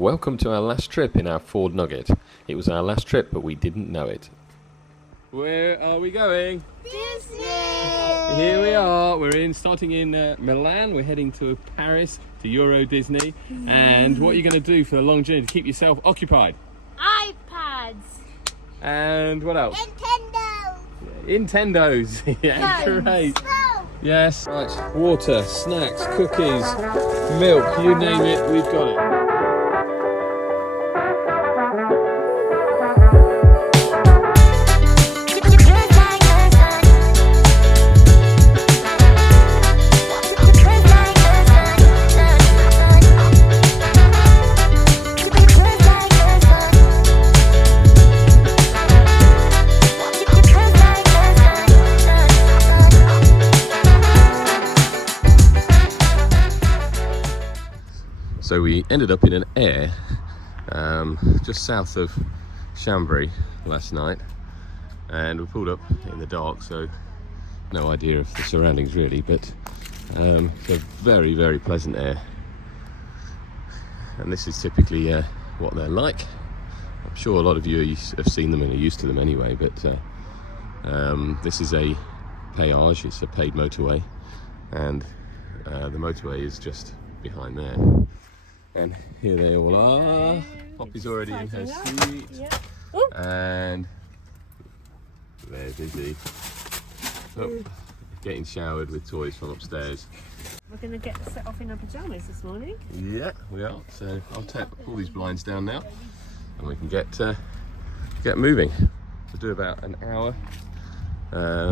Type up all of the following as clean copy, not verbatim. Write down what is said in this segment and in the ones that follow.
Welcome to our last trip in our Ford Nugget. It was our last trip, but we didn't know it. Where are we going? Disney! Here we are. We're starting in Milan. We're heading to Paris, to Euro Disney. And what are you going to do for the long journey to keep yourself occupied? iPads! And what else? Nintendo! Nintendos. Yeah, Phones. great. Phone. Yes. Right. Water, snacks, cookies, milk, you name it, we've got it. So we ended up in an air just south of Chambéry last night, and we pulled up in the dark, so no idea of the surroundings really, but it's a very, very pleasant air, and this is typically what they're like. I'm sure a lot of you have seen them and are used to them anyway, but this is a péage, it's a paid motorway, and the motorway is just behind there. And here they all are. Poppy's already in her seat. Yeah. And there's Izzy. Oh, getting showered with toys from upstairs. We're going to get set off in our pyjamas this morning. Yeah, we are. So I'll pull these blinds down now, and we can get moving. We'll do about an hour,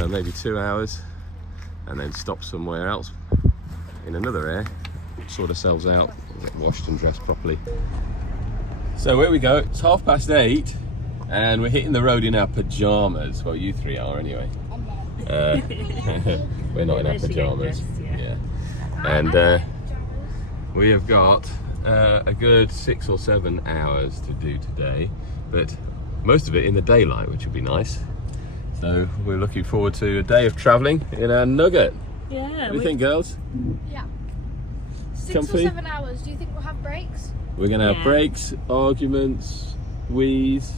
maybe 2 hours, and then stop somewhere else in another air. Sort ourselves out, get washed and dressed properly. So here we go, it's 8:30 and we're hitting the road in our pyjamas. Well, you three are anyway. We're not in our pyjamas. Yeah. And we have got a good 6 or 7 hours to do today, but most of it in the daylight, which would be nice. So we're looking forward to a day of travelling in our Nugget. Yeah. What do you think, girls? Yeah. 6 Comfy? or 7 hours. Do you think we'll have breaks? We're going to have Yeah. breaks, arguments, wheeze,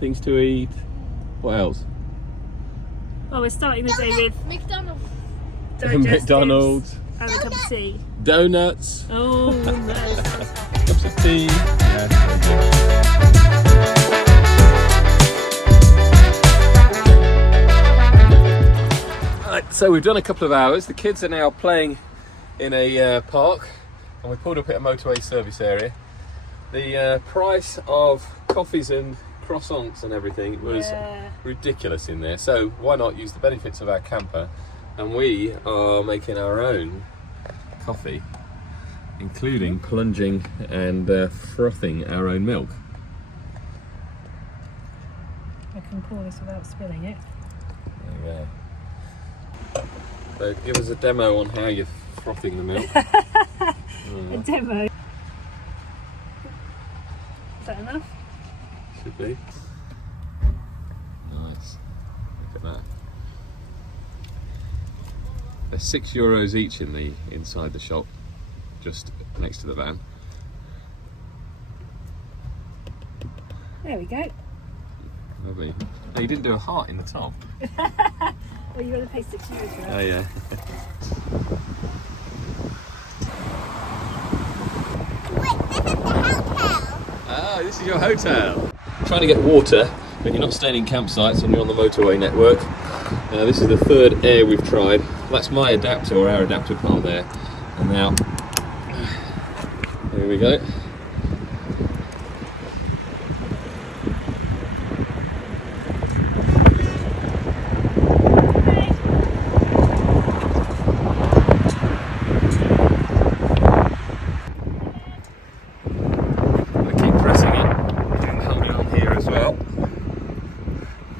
things to eat. What else? Well, we're starting the day with McDonald's. digestives McDonald's, and a cup of tea. donuts, Oh, no. cups of tea. Yeah. Right, so we've done a couple of hours. The kids are now playing in a park, and we pulled up at a motorway service area. The price of coffees and croissants and everything was ridiculous in there, so why not use the benefits of our camper, and we are making our own coffee, including plunging and frothing our own milk. I can pour this without spilling it. There you go. So give us a demo on how you're frothing the milk. A demo. Is that enough? Should be. Nice. Look at that. They're €6 each in the inside the shop, just next to the van. There we go. Lovely. Oh, you didn't do a heart in the top. Well, you're going to pay €6 for that. Oh yeah. Ah, this is your hotel. Trying to get water when you're not staying in campsites and you're on the motorway network. This is the third air we've tried. That's my adapter, or our adapter part there. And now, here we go.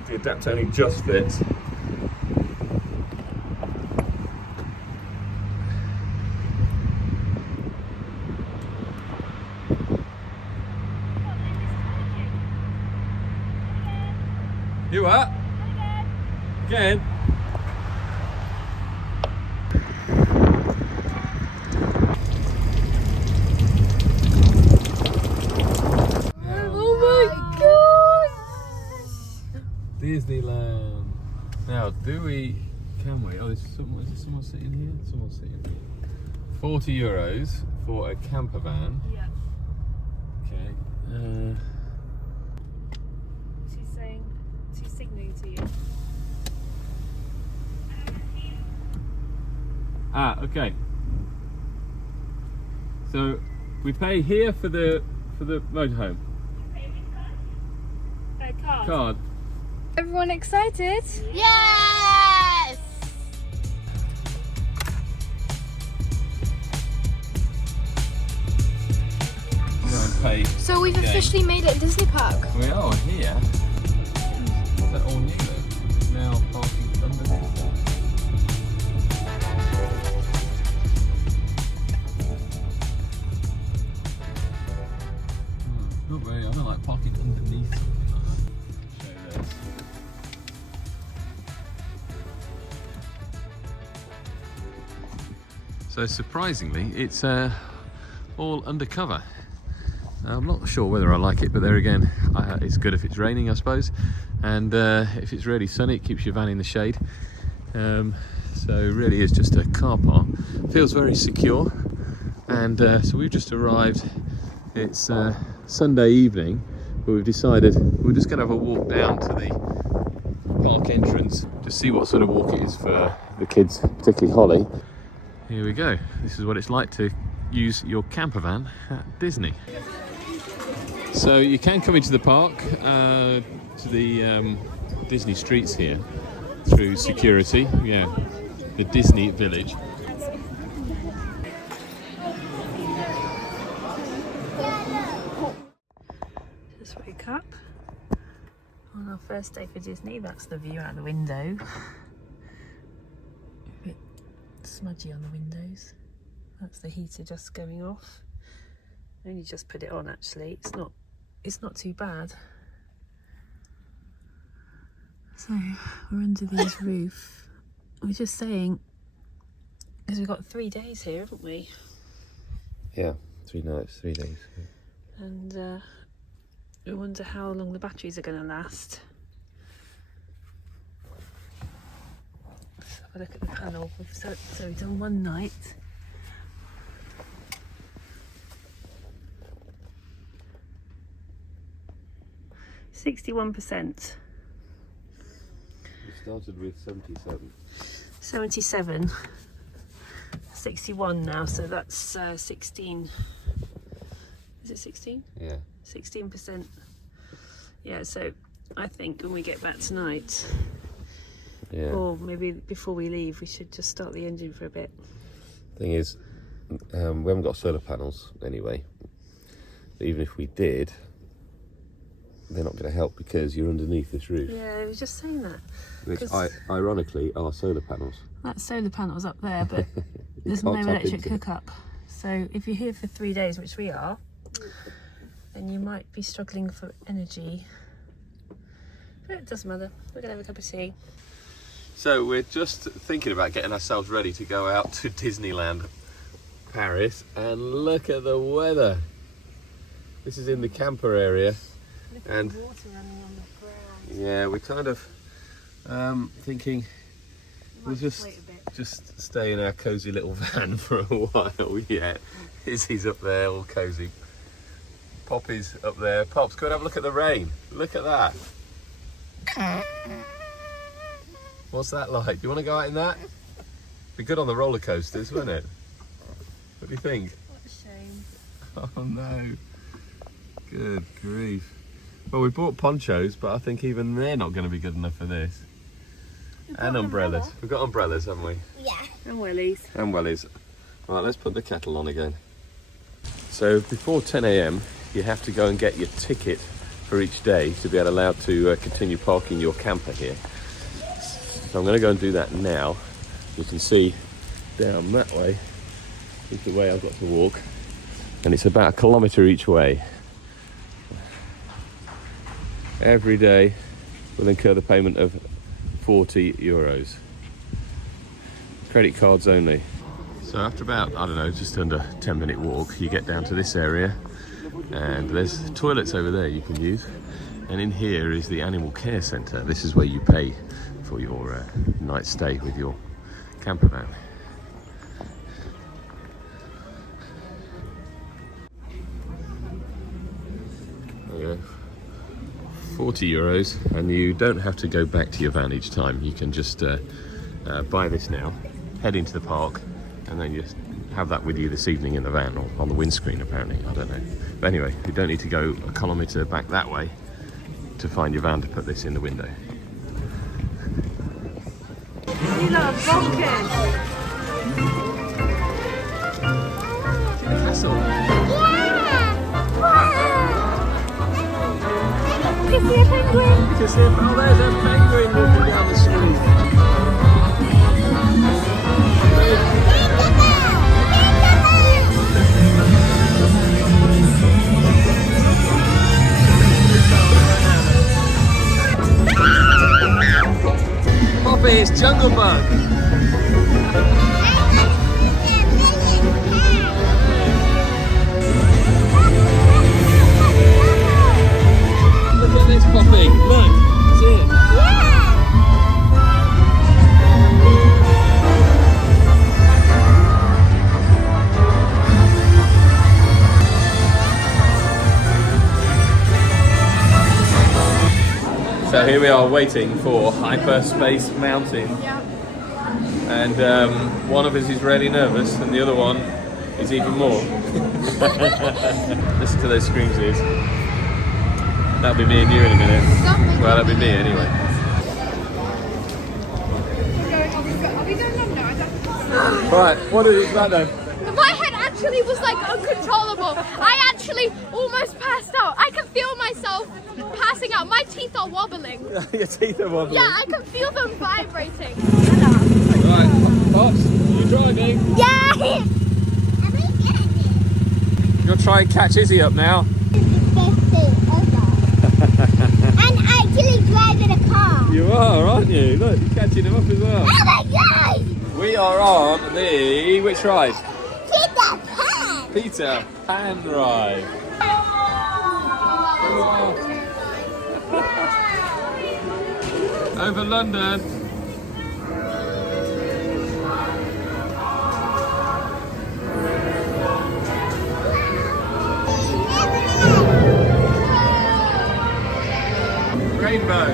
The adapter only just fits. You what? Again? Can we? Oh, is there someone sitting here? Someone's sitting here. 40 euros for a camper van. Yeah. Okay. She's signaling to you. Okay. So we pay here for the motorhome. Card. Everyone excited? Yes! Go and pay. So we've again. officially made it at Disney Park. We are here. Is that all new though? Now parking underneath that. Not really. I don't like parking underneath something like that. Show this. So surprisingly, it's all undercover. I'm not sure whether I like it, but there again, it's good if it's raining, I suppose, and if it's really sunny, it keeps your van in the shade. So really is just a car park. Feels very secure, and so we've just arrived. It's Sunday evening, but we've decided we're just going to have a walk down to the park entrance to see what sort of walk it is for the kids, particularly Holly. Here we go. This is what it's like to use your camper van at Disney. So you can come into the park, to the Disney streets here through security. Yeah, the Disney Village. Just woke up on our first day for Disney. That's the view out the window. A bit smudgy on the windows. That's the heater just going off. I only just put it on actually. It's not too bad. So we're under this roof. I was just saying, because we've got 3 days here, haven't we? Yeah, 3 nights, 3 days. And we wonder how long the batteries are going to last. Let's have a look at the panel. So we've done 1 night. %. We started with 77. 77. 61 now, so that's 16. Is it 16? Yeah. 16%. Yeah, so I think when we get back tonight, Yeah. or maybe before we leave, we should just start the engine for a bit. Thing is, we haven't got solar panels anyway. But even if we did, they're not going to help because you're underneath this roof. Yeah, I was just saying that. Which, 'Cause ironically, are solar panels. that solar panel's up there, but You there's no can't tap electric into it. hookup. So if you're here for 3 days, which we are, then you might be struggling for energy. But it doesn't matter. We're going to have a cup of tea. So we're just thinking about getting ourselves ready to go out to Disneyland Paris, and look at the weather. This is in the camper area. Look And- at the water running on the ground. Yeah, we're kind of thinking we'll just Wait a bit. stay in our cozy little van for a while yet. Izzy's up there all cozy. Poppy's up there. Pops, go and have a look at the rain. Look at that. What's that like? Do you want to go out in that? Be good on the roller coasters, wouldn't it? What do you think? What a shame. Oh no. Good grief. Well, we bought ponchos, but I think even they're not going to be good enough for this. And umbrellas. We've got umbrellas, haven't we? Yeah. And wellies. And wellies. Right, let's put the kettle on again. So before 10 a.m, you have to go and get your ticket for each day to be allowed to continue parking your camper here. So I'm going to go and do that now. You can see down that way is the way I've got to walk, and it's about 1 kilometre each way. Every day will incur the payment of 40 euros. Credit cards only. So after about, I don't know, just under 10-minute walk, you get down to this area, and there's toilets over there you can use. And in here is the animal care centre. This is where you pay for your night stay with your campervan. There you go. €40, and you don't have to go back to your van each time. You can just buy this now, head into the park, and then just have that with you this evening in the van, or on the windscreen apparently, I don't know. But anyway, you don't need to go a kilometre back that way to find your van to put this in the window. You lot are bonkers. See the castle? You can see a penguin. You can see it. Oh, there's a penguin walking down the street. Poppy, it's Jungle Bug. Look at this, Poppy. Look, see it. So here we are waiting for Hyperspace Mountain. Yeah. And one of us is really nervous and the other one is even more. Listen to those screams, Liz. That'll be me and you in a minute. Well, that'll be me anyway. Are we going on now? I don't know. Right, what is that then? My head actually was like uncontrollable. I actually almost passed out. I can feel myself passing out. My teeth are wobbling. Your teeth are wobbling. Yeah, I can feel them vibrating. Right, Pops, you driving? Yeah! You're going to try and catch Izzy up now. I'm actually driving a car. You are, aren't you? Look, you're catching him up as well. Oh my god! We are on the, which ride? Peter Pan! Peter Pan ride. Over London. Rainbow.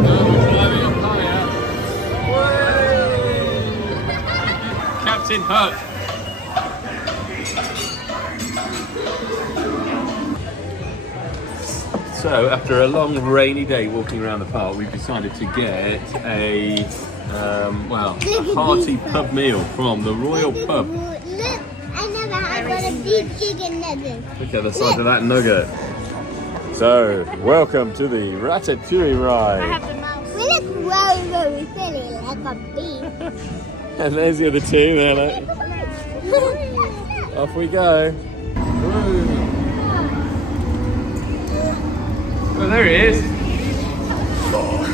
Now we're driving up higher. Whey! Captain Hook. So after a long rainy day walking around the park, we've decided to get a hearty pub meal from the Royal Pub. Look, I never had one of these chicken nuggets. Look at the size of that nugget. So, welcome to the Ratatouille ride. the mouse. We look very, very silly, like a bee. And there's the other two, they're like, off we go. Woo. Well, there he is.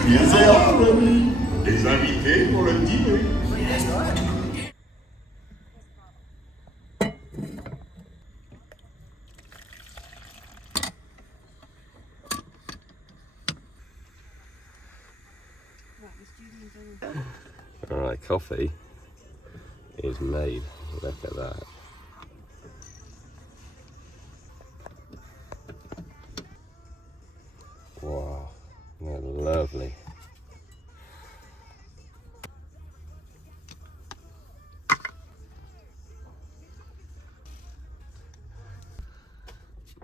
Ils sont amis, les invités pour le dîner. Alright, coffee is made. Look at that. Wow, they're lovely.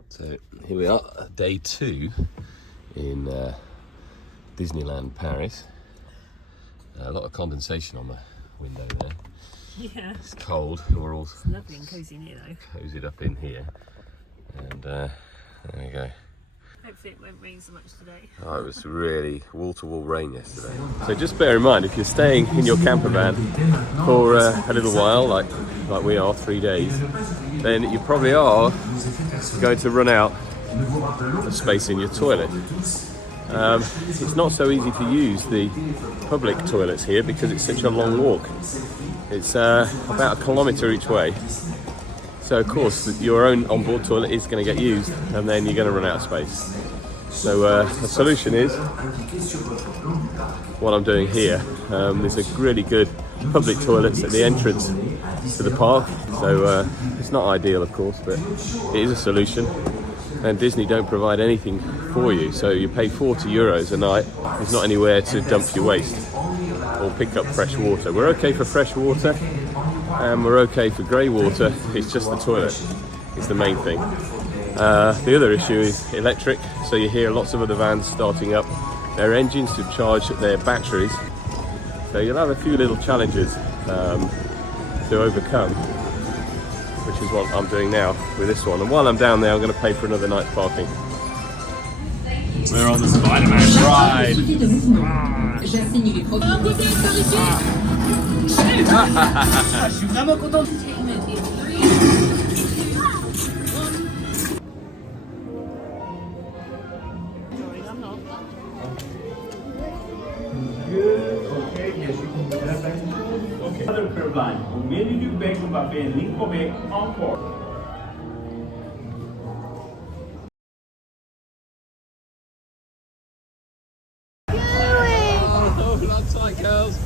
So here we are, day 2 in Disneyland Paris. A lot of condensation on the window there. Yeah. It's cold. We're all It's lovely and cosy in here though. cozied up in here, and there we go. Hopefully it won't rain so much today. Oh, it was really wall-to-wall rain yesterday. So just bear in mind, if you're staying in your camper van for a little while, like we are, 3 days, then you probably are going to run out of space in your toilet. It's not so easy to use the public toilets here because it's such a long walk. It's about 1 kilometre each way. So of course your own onboard toilet is going to get used and then you're going to run out of space. So the solution is what I'm doing here. There's a really good public toilets at the entrance to the park. So it's not ideal, of course, but it is a solution. And Disney don't provide anything for you, so you pay €40 a night. There's not anywhere to dump your waste or pick up fresh water. We're okay for fresh water, and we're okay for grey water. It's just the toilet is the main thing. The other issue is electric, so you hear lots of other vans starting up their engines to charge their batteries. So you'll have a few little challenges to overcome, which is what I'm doing now with this one. And while I'm down there, I'm going to pay for another night's parking. We're on the Spider-Man ride. Okay, yes, you can put that back. Okay. Other curve line. O menu de bacon buffet Lincoln encore. Oh, blood tight, girls.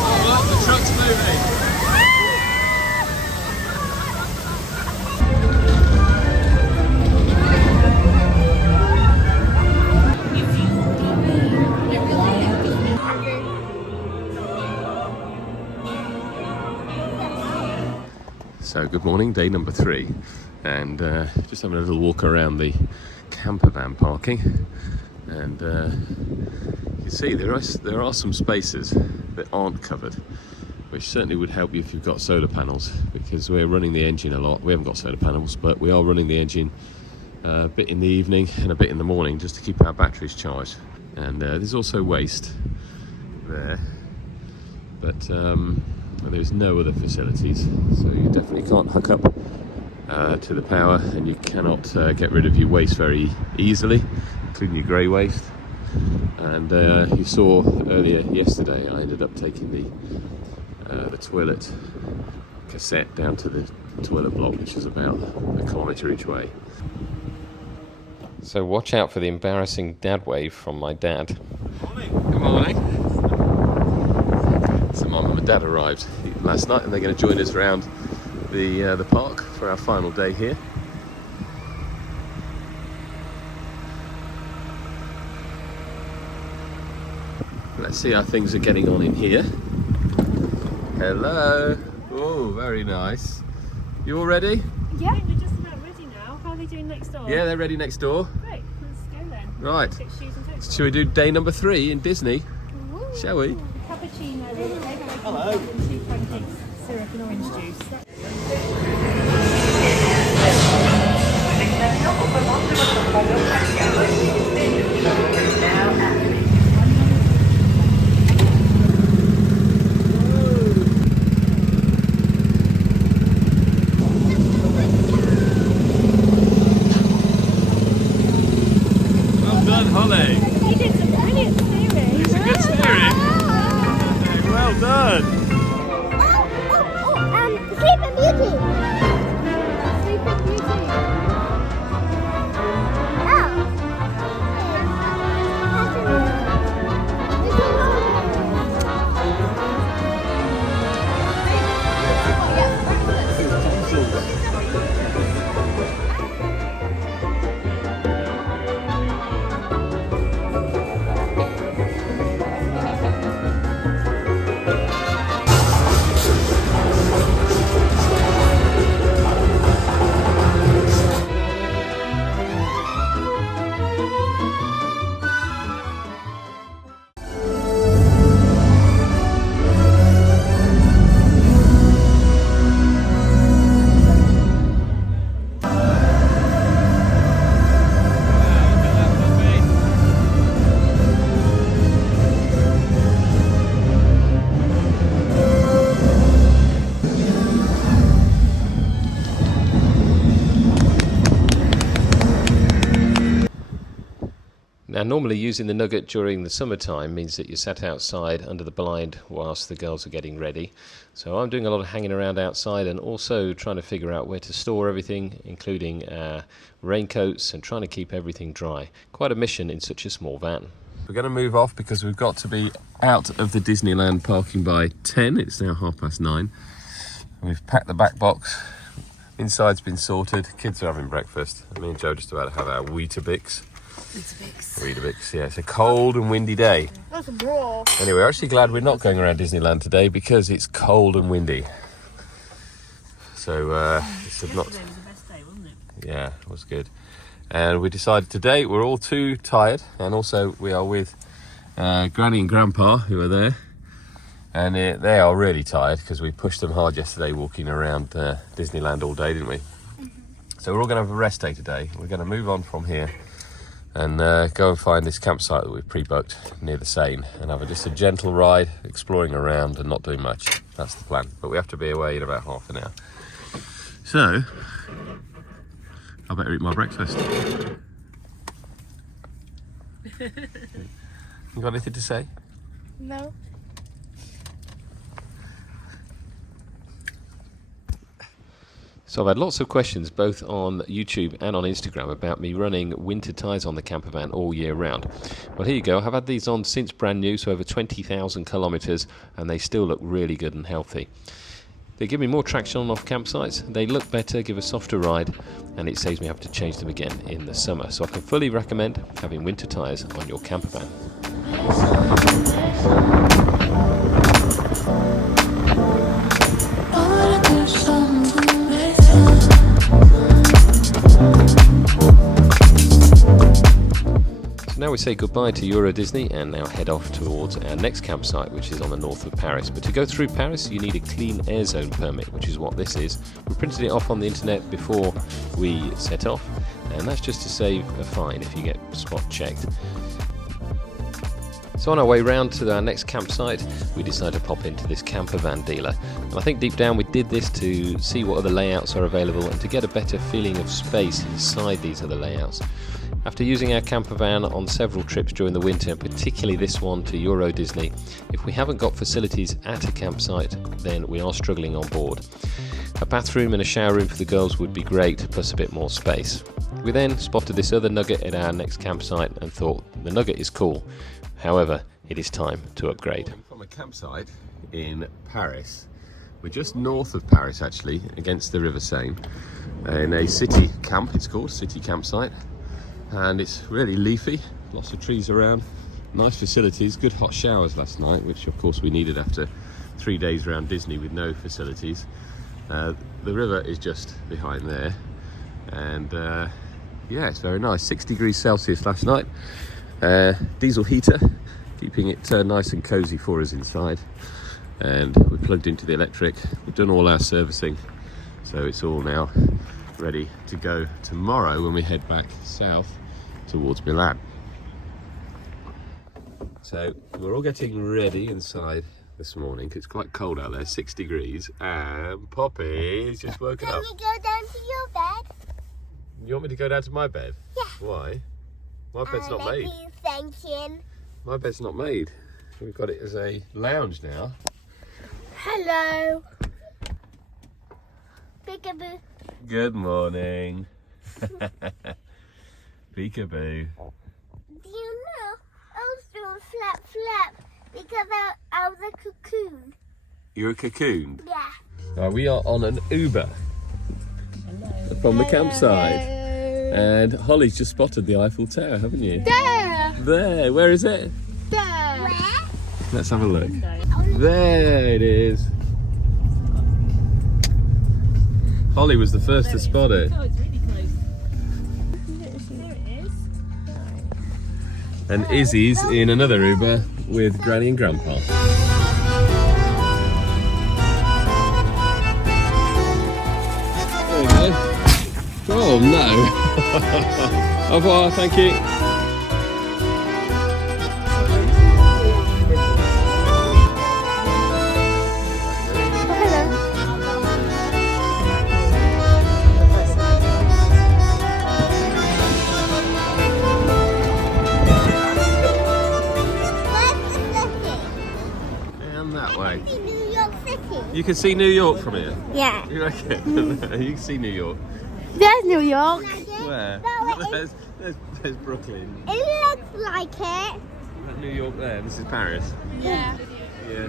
Oh, look, the truck's moving. So good morning, day number 3, and just having a little walk around the campervan parking, and you see there are some spaces that aren't covered, which certainly would help you if you've got solar panels, because we're running the engine a lot. We haven't got solar panels, but we are running the engine a bit in the evening and a bit in the morning just to keep our batteries charged. And there's also waste there, but there's no other facilities, so you definitely can't hook up to the power, and you cannot get rid of your waste very easily, including your grey waste. And you saw earlier yesterday I ended up taking the toilet cassette down to the toilet block, which is about a kilometre each way. So watch out for the embarrassing dad wave from my dad. Good morning. So my mum and dad arrived last night, and they're going to join us around the park for our final day here. Let's see how things are getting on in here. Hello. Oh, very nice. You all ready? Yeah, we're just about ready now. How are they doing next door? Yeah, they're ready next door. Great, let's go then. Right. Get shoes and toes. Shall we do day number 3 in Disney? Shall we? Cappuccino, hello, and 2 pancakes, syrup and orange juice. Well done, Holly. You did some brilliant steering. It's a good steering. Well done. Sleeping Beauty. Now normally using the Nugget during the summertime means that you're sat outside under the blind whilst the girls are getting ready. So I'm doing a lot of hanging around outside and also trying to figure out where to store everything, including raincoats, and trying to keep everything dry. Quite a mission in such a small van. We're going to move off because we've got to be out of the Disneyland parking by 10. It's now 9:30. We've packed the back box. Inside's been sorted. Kids are having breakfast. Me and Joe just about to have our Weetabix. Weetabix, yeah. It's a cold and windy day. That's raw. Anyway, we're actually glad we're not going around Disneyland today because it's cold and windy. So it's not. Yesterday was the best day, wasn't it? Yeah, it was good. And we decided today we're all too tired, and also we are with Granny and Grandpa, who are there. And they are really tired because we pushed them hard yesterday walking around Disneyland all day, didn't we? So we're all going to have a rest day today. We're going to move on from here and go and find this campsite that we've pre-booked near the Seine and have just a gentle ride, exploring around and not doing much. That's the plan. But we have to be away in about half an hour. So, I better eat my breakfast. You got anything to say? No. So I've had lots of questions both on YouTube and on Instagram about me running winter tyres on the campervan all year round. Well, here you go. I've had these on since brand new, so over 20,000 kilometres, and they still look really good and healthy. They give me more traction on off campsites, they look better, give a softer ride, and it saves me having to change them again in the summer. So I can fully recommend having winter tyres on your campervan. Now we say goodbye to Euro Disney and now head off towards our next campsite, which is on the north of Paris. But to go through Paris you need a clean air zone permit, which is what this is. We printed it off on the internet before we set off, and that's just to save a fine if you get spot checked. So on our way round to our next campsite, we decided to pop into this campervan dealer. And I think deep down we did this to see what other layouts are available and to get a better feeling of space inside these other layouts. After using our campervan on several trips during the winter, and particularly this one to Euro Disney, if we haven't got facilities at a campsite, then we are struggling on board. A bathroom and a shower room for the girls would be great, plus a bit more space. We then spotted this other Nugget at our next campsite and thought, the Nugget is cool. However, it is time to upgrade. From a campsite in Paris, we're just north of Paris actually, against the River Seine, in a city camp, it's called, city campsite. And it's really leafy, lots of trees around, nice facilities, good hot showers last night, which of course we needed after 3 days around Disney with no facilities. The river is just behind there, and yeah, it's very nice. 6 degrees Celsius last night. Diesel heater, keeping it nice and cozy for us inside. And we plugged into the electric. We've done all our servicing, so it's all now ready to go tomorrow when we head back south towards Milan. So we're all getting ready inside this morning. It's quite cold out there, 6 degrees, and Poppy's just woken up. Can we go down to your bed? You want me to go down to my bed? Yeah. Why? My bed's not made. Thinking. My bed's not made. We've got it as a lounge now. Hello. Peekaboo. Good morning. Peekaboo. Do you know I was doing flap flap because I was a cocoon? You're a cocoon? Yeah. Right, we are on an Uber from the campsite. And Holly's just spotted the Eiffel Tower, haven't you? There. There, where is it? There. Where? Let's have a look. There it is. Holly was the first to spot it. Oh, it's really close. There it is. And Izzy's in another Uber with Granny and Grandpa. There we go. Oh no. Au revoir, thank you. can see New York from here? Yeah. You reckon? You can see New York. There's New York. Where? There's Brooklyn. It looks like it. That New York there. This is Paris. Yeah. Yeah.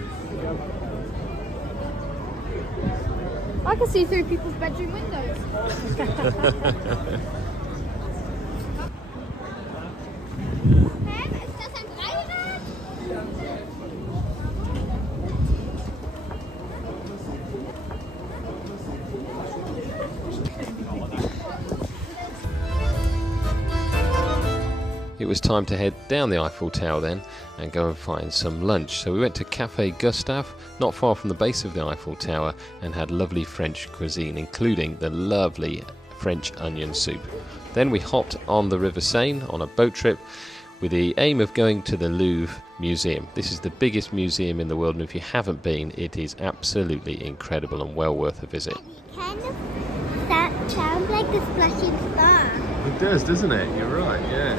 I can see through people's bedroom windows. It was time to head down the Eiffel Tower then and go and find some lunch. So we went to Café Gustave, not far from the base of the Eiffel Tower, and had lovely French cuisine, including the lovely French onion soup. Then we hopped on the River Seine on a boat trip with the aim of going to the Louvre Museum. This is the biggest museum in the world, and if you haven't been, it is absolutely incredible and well worth a visit. Kind of that sounds like a splashing star. It does, doesn't it? You're right, yeah.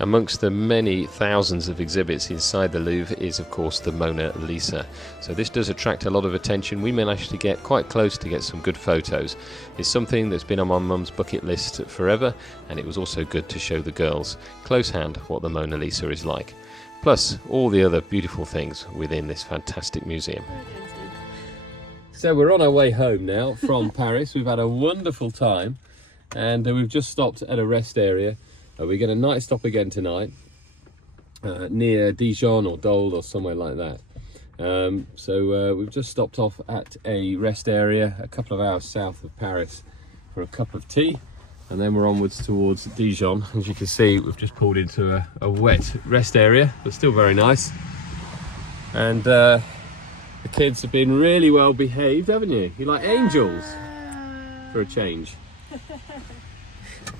Amongst the many thousands of exhibits inside the Louvre is of course the Mona Lisa. So this does attract a lot of attention. We managed to get quite close to get some good photos. It's something that's been on my mum's bucket list forever, and it was also good to show the girls close hand what the Mona Lisa is like. Plus all the other beautiful things within this fantastic museum. So we're on our way home now from Paris. We've had a wonderful time, and we've just stopped at a rest area. We get a night stop again tonight near Dijon or Dole or somewhere like that. So we've just stopped off at a rest area a couple of hours south of Paris for a cup of tea, and then we're onwards towards Dijon. As you can see, we've just pulled into a wet rest area, but still very nice. And the kids have been really well behaved, haven't you? You're like angels for a change.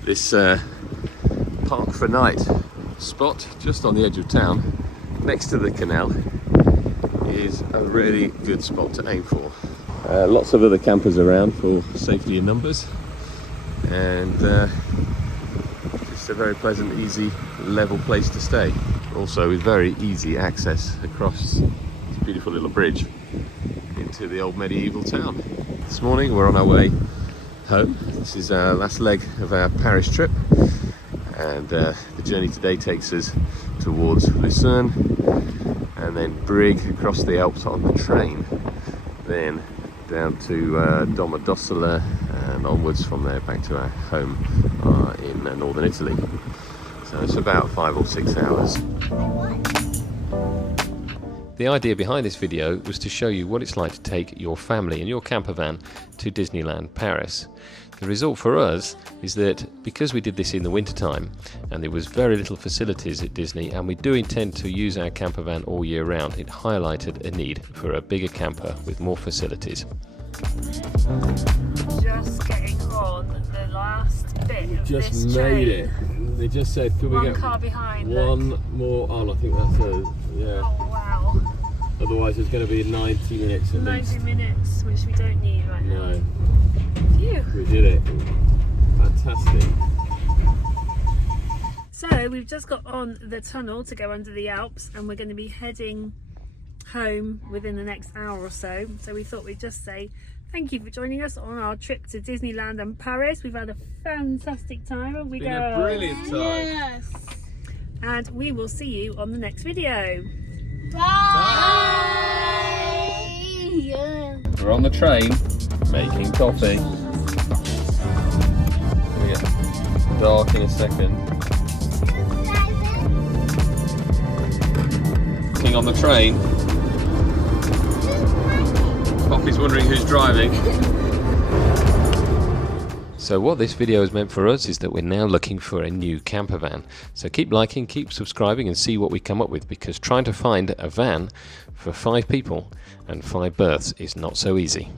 This Park for Night spot just on the edge of town next to the canal is a really good spot to aim for. Lots of other campers around for safety in numbers, and just a very pleasant, easy, level place to stay. Also with very easy access across this beautiful little bridge into the old medieval town. This morning we're on our way home. This is our last leg of our Paris trip, and the journey today takes us towards Lucerne and then Brig across the Alps on the train, then down to Domodossola, and onwards from there back to our home in northern Italy. So it's about 5 or 6 hours. The idea behind this video was to show you what it's like to take your family in your camper van to Disneyland Paris. The result for us is that because we did this in the wintertime and there was very little facilities at Disney, and we do intend to use our camper van all year round, it highlighted a need for a bigger camper with more facilities. Just getting on the last bit of Just this made train. it. They just said, could we One get car behind. one Look. more on? I think that's yeah. Oh wow. Otherwise it's going to be 90 minutes at 90 least. minutes, which we don't need right now. No, Phew. we did it. Fantastic. So we've just got on the tunnel to go under the Alps, and we're going to be heading home within the next hour or so. So we thought we'd just say thank you for joining us on our trip to Disneyland and Paris. We've had a fantastic time, haven't we, Been girls? a brilliant time. Yes. And we will see you on the next video. Bye. We're on the train making coffee. We get dark in a second. Sitting on the train. Poppy's wondering who's driving. So what this video has meant for us is that we're now looking for a new camper van. So keep liking, keep subscribing, and see what we come up with, because trying to find a van for 5 people and 5 berths is not so easy.